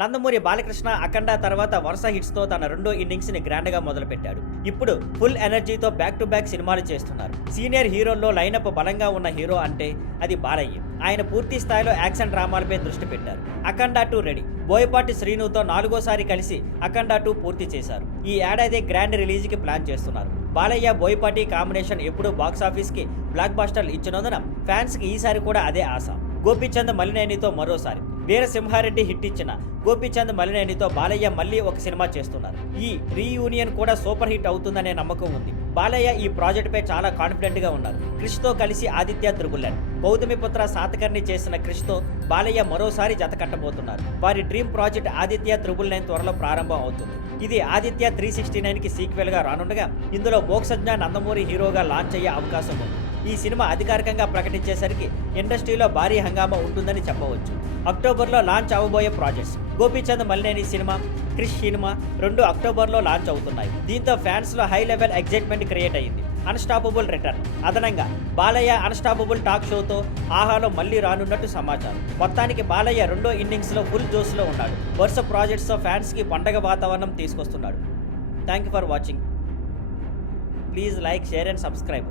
నందమూరి బాలకృష్ణ అఖండ తర్వాత వరుస హిట్స్తో తన రెండో ఇన్నింగ్స్ని గ్రాండ్గా మొదలుపెట్టాడు. ఇప్పుడు ఫుల్ ఎనర్జీతో బ్యాక్ టు బ్యాక్ సినిమాలు చేస్తున్నారు. సీనియర్ హీరోల్లో లైనప్ బలంగా ఉన్న హీరో అంటే అది బాలయ్య. ఆయన పూర్తి స్థాయిలో యాక్షన్ డ్రామాలపై దృష్టి పెట్టారు. అఖండ 2 రెడీ. బోయపాటి శ్రీనుతో 4గోసారి కలిసి అఖండ 2 పూర్తి చేశారు. ఈ ఏడాది గ్రాండ్ రిలీజ్కి ప్లాన్ చేస్తున్నారు. బాలయ్య బోయపాటి కాంబినేషన్ ఎప్పుడూ బాక్సాఫీస్కి బ్లాక్ బస్టర్లు ఇచ్చినందున ఫ్యాన్స్కి ఈసారి కూడా అదే ఆశ. గోపీచంద్ మలినేనితో మరోసారి వీరసింహారెడ్డి హిట్ ఇచ్చిన గోపీచంద్ మలినేనితో బాలయ్య మళ్ళీ ఒక సినిమా చేస్తున్నారు. ఈ రీయూనియన్ కూడా సూపర్ హిట్ అవుతుందనే నమ్మకం ఉంది. బాలయ్య ఈ ప్రాజెక్టుపై చాలా కాన్ఫిడెంట్ గా ఉన్నారు. క్రిష్తో కలిసి ఆదిత్య త్రిబులన్, గౌతమిపుత్ర సాతకర్ణి చేసిన క్రిష్తో బాలయ్య మరోసారి జత కట్టబోతున్నారు. వారి డ్రీమ్ ప్రాజెక్ట్ ఆదిత్య త్రిబుల్9 త్వరలో ప్రారంభం అవుతుంది. ఇది ఆదిత్య 369కి సీక్వెల్ గా రానుండగా ఇందులో మోక్షజ్ఞ నందమూరి హీరోగా లాంచ్ అయ్యే అవకాశం ఉంది. ఈ సినిమా అధికారికంగా ప్రకటించేసరికి ఇండస్ట్రీలో భారీ హంగామా ఉంటుందని చెప్పవచ్చు. అక్టోబర్లో లాంచ్ అవబోయే projects Gopichand Malineni cinema, Krish cinema 2 అక్టోబర్లో లాంచ్ అవుతున్నాయి. దీంతో ఫ్యాన్స్లో హై లెవెల్ ఎగ్జైట్మెంట్ క్రియేట్ అయ్యింది. అన్స్టాపబుల్ రిటర్న్ అదనంగా బాలయ్య అన్స్టాపబుల్ టాక్ షోతో ఆహాలో మళ్ళీ రానున్నట్టు సమాచారం. మొత్తానికి బాలయ్య రెండో ఇన్నింగ్స్లో ఫుల్ జోష్లో ఉన్నాడు. వరుస ప్రాజెక్ట్స్తో ఫ్యాన్స్కి పండగ వాతావరణం తీసుకొస్తున్నాడు. Thank you for watching. Please like, share and subscribe.